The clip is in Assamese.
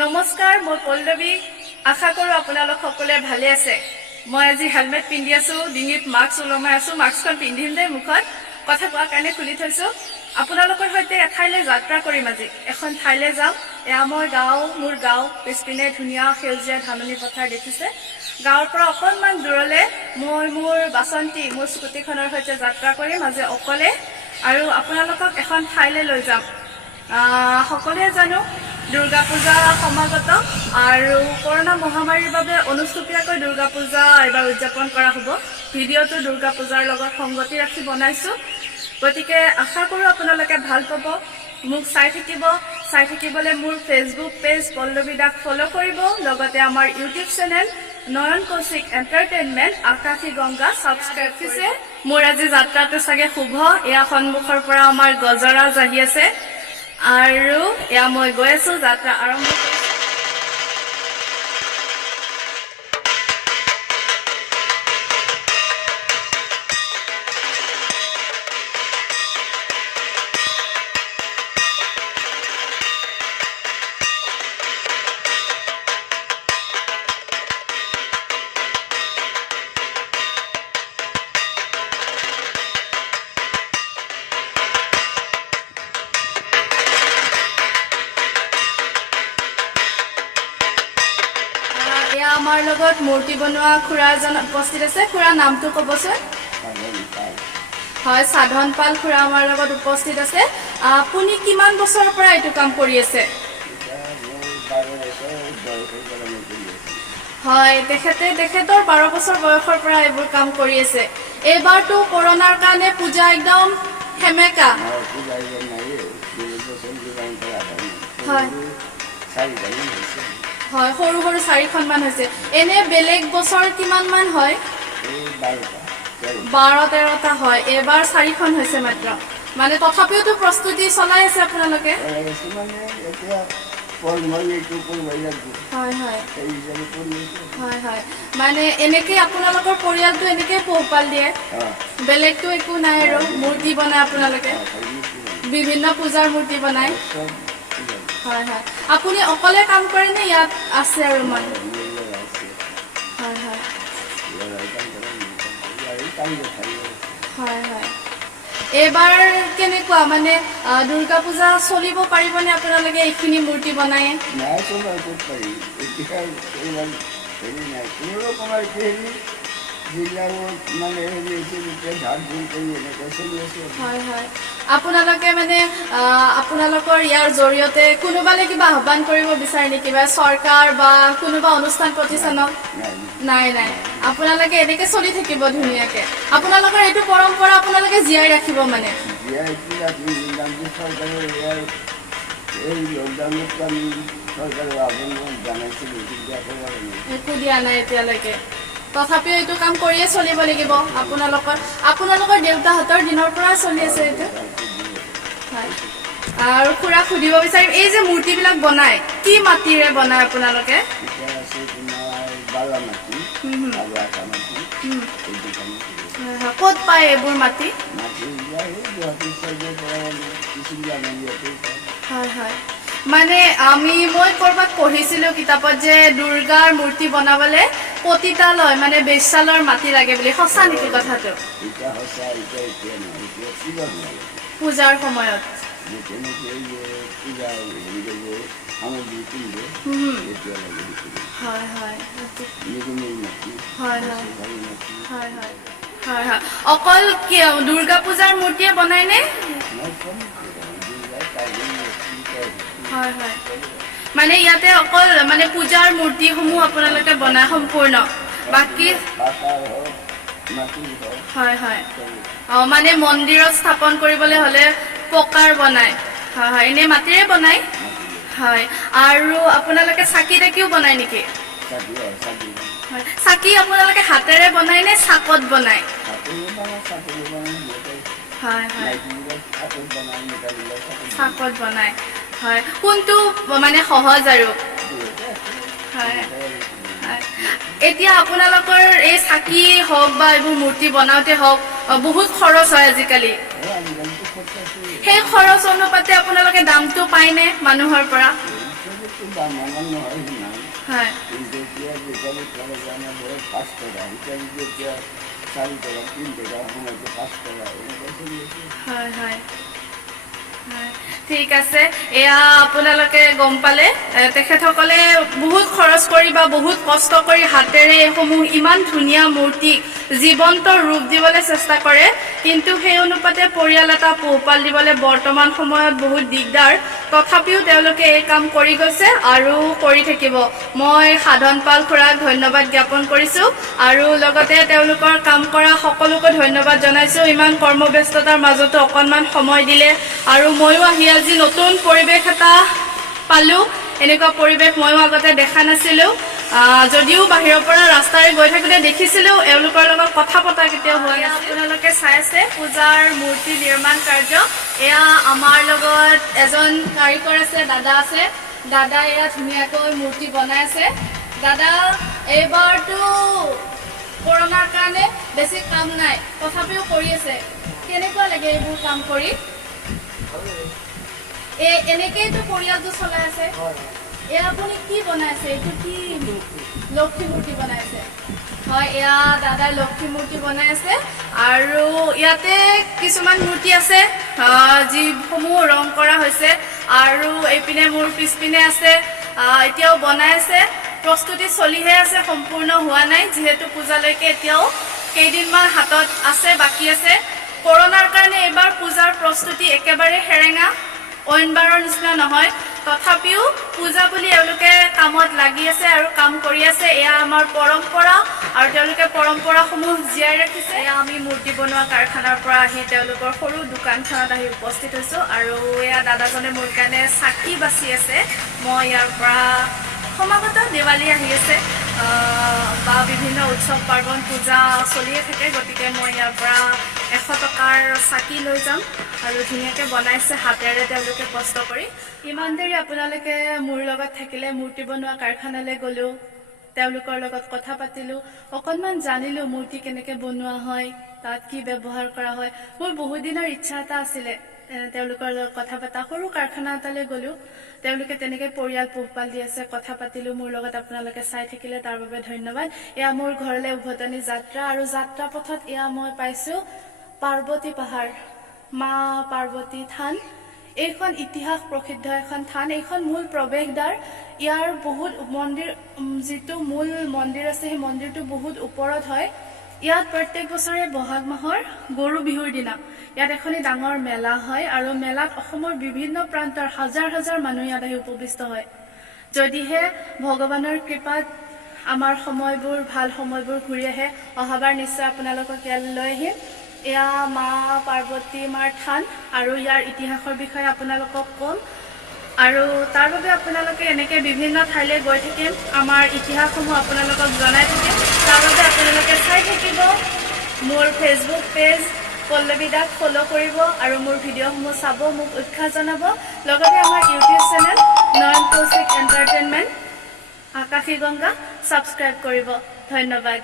নমস্কাৰ, মই পল্লৱী। আশা কৰোঁ আপোনালোক সকলোৱে ভালে আছে। মই আজি হেলমেট পিন্ধি আছোঁ, ডিঙিত মাস্ক ওলমাই আছোঁ। মাস্কখন পিন্ধিম দেই, মুখত কথা কোৱাৰ কাৰণে খুলি থৈছোঁ। আপোনালোকৰ সৈতে এঠাইলৈ যাত্ৰা কৰিম আজি। এখন ঠাইলৈ যাম। এয়া মই গাঁও, মোৰ গাঁও। পিছপিনে ধুনীয়া সেউজীয়া ধাননি পথাৰ দেখিছে। গাঁৱৰ পৰা অকণমান দূৰলৈ মই মোৰ বাচন্তি, মোৰ স্কুটিখনৰ সৈতে যাত্ৰা কৰিম আজি অকলে, আৰু আপোনালোকক এখন ঠাইলৈ লৈ যাম। সকলোৱে জানো দুৰ্গা পূজা সমাগত, আৰু কৰোনা মহামাৰীৰ বাবে অনুষ্টুপীয়াকৈ দুৰ্গা পূজা এইবাৰ উদযাপন কৰা হ'ব। ভিডিঅ'টো দুৰ্গা পূজাৰ লগত সংগতি ৰাখি বনাইছোঁ, গতিকে আশা কৰোঁ আপোনালোকে ভাল পাব। মোক চাই থাকিবলৈ মোৰ ফেচবুক পেজ পল্লৱী দাক ফ'ল' কৰিব, লগতে আমাৰ ইউটিউব চেনেল নয়ন কৌশিক এণ্টাৰটেইনমেণ্ট আকাশী গংগা ছাবস্ক্ৰাইব কৰিছে। মোৰ আজি যাত্ৰাটো চাগে শুভ। এয়া সন্মুখৰ পৰা আমাৰ গজৰাজ আহি আছে, আৰু এয়া মই গৈ আছোঁ, যাত্ৰা আৰম্ভ কৰিছোঁ। এয়া আমাৰ লগত মূৰ্তি বনোৱা খুৰা এজন উপস্থিত আছে। খুৰা নামটো ক'বচোন। হয়, সাধন পাল খুৰা আমাৰ লগত উপস্থিত আছে। আপুনি কিমান বছৰৰ পৰা এইটো কাম কৰি আছে? হয়, তেখেতৰ 12 বছৰ বয়সৰ পৰা এইবোৰ কাম কৰি আছে। এইবাৰতো কৰোনাৰ কাৰণে পূজা একদম সেমেকা। হয় হয়, সৰু সৰু 4খনমান হৈছে। এনে বেলেগ বছৰ কিমানমান হয়? 12-13টা হয়। এইবাৰ 4খন হৈছে মাত্ৰ। মানে তথাপিওতো প্ৰস্তুতি চলাই আছে আপোনালোকে? হয় হয় হয় হয়, মানে এনেকৈ আপোনালোকৰ পৰিয়ালটো এনেকৈ পোহপাল দিয়ে? বেলেগতো একো নাই আৰু? মূৰ্তি বনায় আপোনালোকে? বিভিন্ন পূজাৰ মূৰ্তি বনায়? হয় হয়। আপুনি অকলে কাম কৰেনে ইয়াত আছে আৰু মানুহ? হয় হয় হয় হয়। এইবাৰ কেনেকুৱা, মানে দুৰ্গা পূজা চলিব পাৰিবনে আপোনালোকে এইখিনি মূৰ্তি বনায়? হয় হয়। আপোনালোকে মানে আপোনালোকৰ ইয়াৰ জৰিয়তে কোনোবালে কিবা আহ্বান কৰিব বিচাৰে নেকি, বা চৰকাৰ বা কোনোবা অনুষ্ঠান প্ৰতিষ্ঠানক? নাই নাই, আপোনালোকে এনেকে চলি থাকিব ধুনীয়াকে। আপোনালোকৰ এইটো পৰম্পৰা আপোনালোকে জীয়াই ৰাখিব মানে? একো দিয়া নাই এতিয়ালৈকে, তথাপিও এইটো কাম কৰিয়ে চলিব লাগিব। আপোনালোকৰ দেউতাহঁতৰ দিনৰ পৰা চলি আছে এইটো? হয়। আৰু খুৰাক সুধিব বিচাৰিম, এই যে মূৰ্তিবিলাক বনায়, কি মাটিৰে বনায় আপোনালোকে? ক'ত পায় এইবোৰ মাটি? হয় হয়, মানে মই ক'ৰবাত পঢ়িছিলোঁ কিতাপত যে দুৰ্গাৰ মূৰ্তি বনাবলৈ পতিতালয়, মানে বেশ্যালৰ মাটি লাগে বুলি। সঁচা নেকি কথাটো? পূজাৰ সময়ত? হয় হয় হয় হয় হয় হয়। অকল দুৰ্গা পূজাৰ মূৰ্তিয়ে বনায়নে? হয় হয়, মানে ইয়াতে অকল মানে পূজাৰ মূৰ্তিসমূহ আপোনালোকে বনায় সম্পূৰ্ণ, বাকী? হয় হয়। মানে মন্দিৰত স্থাপন কৰিবলৈ হ'লে পকাৰ বনায়? হয় হয়। এনেই মাটিৰে বনায়? হয়। আৰু আপোনালোকে চাকি তাকিও বনায় নেকি? হয়। চাকি আপোনালোকে হাতেৰে বনায় নে চাকত বনায়? হয় হয়, চাকত বনায়। হয়, কোনটো মানে সহজ আৰু? হয় হয়। এতিয়া আপোনালোকৰ এই চাকি হওক বা এইবোৰ মূৰ্তি বনাওঁতে হওক বহুত খৰচ হয় আজিকালি। সেই খৰচ অনুপাতে আপোনালোকে দামটো পায়নে মানুহৰ পৰা? দামমান নহয় সিমান হয় কিন্তু এতিয়া দোকানত পালে জানা ধৰক 5 টকা এতিয়া যেতিয়া 4 টকা 3 টকা সময়টো 5 টকা এনেকুৱা চলি আছে হয় হয় ঠিক আছে এয়া আপোনালোকে গম পালে তেখেতসকলে বহুত খৰচ কৰি বা বহুত কষ্ট কৰি হাতেৰে এসমূহ ইমান ধুনীয়া মূৰ্তি জীৱন্ত ৰূপ দিবলৈ চেষ্টা কৰে কিন্তু সেই অনুপাতে পৰিয়াল এটা পোহপাল দিবলৈ বৰ্তমান সময়ত বহুত দিগদাৰ তথাপিও তেওঁলোকে এই কাম কৰি গৈছে আৰু কৰি থাকিব মই সাধন পাল খুৰাক ধন্যবাদ জ্ঞাপন কৰিছো আৰু লগতে তেওঁলোকৰ কাম কৰা সকলোকে ধন্যবাদ জনাইছো ইমান কৰ্মব্যস্ততাৰ মাজতো অকণমান সময় দিলে আৰু ময়ো আহি আজি নতুন পৰিৱেশ এটা পালো এনেকুৱা পৰিৱেশ ময়ো আগতে দেখা নাছিলো যদিও বাহিৰৰ পৰা ৰাস্তাৰে গৈ থাকোঁতে দেখিছিলো এওঁলোকৰ লগত কথা পতা কেতিয়াও হোৱা নাই আপোনালোকে চাই আছে পূজাৰ মূৰ্তি নিৰ্মাণ কাৰ্য এয়া আমাৰ লগত এজন কাৰিকৰ আছে দাদা আছে দাদা এয়া ধুনীয়াকৈ মূৰ্তি বনাই আছে দাদা এইবাৰতো কৰোণাৰ কাৰণে বেছি কাম নাই তথাপিও কৰি আছে কেনেকুৱা লাগে এইবোৰ কাম কৰি এনেকেইতো পৰিয়ালটো চলাই আছে এয়া আপুনি কি বনাই আছে এইটো কি লক্ষ্মী মূৰ্তি বনাই আছে হয় এয়া দাদাই লক্ষ্মী মূৰ্তি বনাই আছে আৰু ইয়াতে কিছুমান মূৰ্তি আছে যিসমূহ ৰং কৰা হৈছে আৰু এইপিনে মোৰ পিছপিনে আছে এতিয়াও বনাই আছে প্ৰস্তুতি চলিহে আছে সম্পূৰ্ণ হোৱা নাই যিহেতু পূজালৈকে এতিয়াও কেইদিনমান হাতত আছে বাকী আছে কৰোণাৰ কাৰণে এইবাৰ পূজাৰ প্ৰস্তুতি একেবাৰে হেৰেঙা অইনবাৰৰ নিচিনা নহয় তথাপিও পূজা বুলি এওঁলোকে কামত লাগি আছে আৰু কাম কৰি আছে এয়া আমাৰ পৰম্পৰা আৰু তেওঁলোকে পৰম্পৰাসমূহ জীয়াই ৰাখিছে এয়া আমি মূৰ্তি বনোৱা কাৰখানাৰ পৰা আহি তেওঁলোকৰ সৰু দোকানখনত আহি উপস্থিত হৈছো আৰু এয়া দাদাজনে মোৰ কাৰণে চাকি বাচি আছে মই ইয়াৰ পৰা সমাগত দেৱালী আহি আছে বা বিভিন্ন উৎসৱ পাৰ্বণ পূজা চলিয়ে থাকে গতিকে মই ইয়াৰ পৰা 100 টকাৰ চাকি লৈ যাম আৰু ধুনীয়াকৈ বনাইছে হাতেৰে তেওঁলোকে কষ্ট কৰি ইমান দেৰি আপোনালোকে মোৰ লগত থাকিলে মূৰ্তি বনোৱা কাৰখানালৈ গ'লো তেওঁলোকৰ লগত কথা পাতিলো অকণমান জানিলো মূৰ্তি কেনেকৈ বনোৱা হয় তাত কি ব্যৱহাৰ কৰা হয় মোৰ বহুত দিনৰ ইচ্ছা এটা আছিলে তেওঁলোকৰ লগত কথা পতা সৰু কাৰখানা এটালৈ গ'লো তেওঁলোকে তেনেকৈ পৰিয়াল পোহপাল দি আছে কথা পাতিলো মোৰ লগত আপোনালোকে চাই থাকিলে তাৰ বাবে ধন্যবাদ এয়া মোৰ ঘৰলৈ উভতনি যাত্ৰা আৰু যাত্ৰা পথত এয়া মই পাইছো পাৰ্বতী পাহাৰ মা পাৰ্বতী থান এইখন ইতিহাস প্ৰসিদ্ধ এখন থান এইখন মূল প্ৰৱেশদ্বাৰ ইয়াৰ বহুত মন্দিৰ যিটো মূল মন্দিৰ আছে সেই মন্দিৰটো বহুত ওপৰত হয় ইয়াত প্ৰত্যেক বছৰে বহাগ মাহৰ গৰু বিহুৰ দিনা ইয়াত এখনি ডাঙৰ মেলা হয় আৰু মেলাত অসমৰ বিভিন্ন প্ৰান্তৰ হাজাৰ হাজাৰ মানুহ ইয়াত আহি উপবিষ্ট হয় যদিহে ভগৱানৰ কৃপাত আমাৰ সময়বোৰ ভাল সময়বোৰ ঘূৰি আহে অহাবাৰ নিশ্চয় আপোনালোকক ইয়ালৈ লৈ আহিম এয়া মা পাৰ্বতী মাৰ থান আৰু ইয়াৰ ইতিহাসৰ বিষয়ে আপোনালোকক ক'ম আৰু তাৰ বাবে আপোনালোকে এনেকৈ বিভিন্ন ঠাইলৈ গৈ থাকিম আমাৰ ইতিহাসসমূহ আপোনালোকক জনাই থাকিম তাৰ বাবে আপোনালোকে চাই থাকিব মোৰ ফেচবুক পেজ পল্লৱী দাক ফ'ল' কৰিব আৰু মোৰ ভিডিঅ'সমূহ চাব মোক উৎসাহ জনাব লগতে আমাৰ ইউটিউব চেনেল নয়ন কৌশিক এণ্টাৰটেইনমেণ্ট আকাশী গংগা ছাবস্ক্ৰাইব কৰিব ধন্যবাদ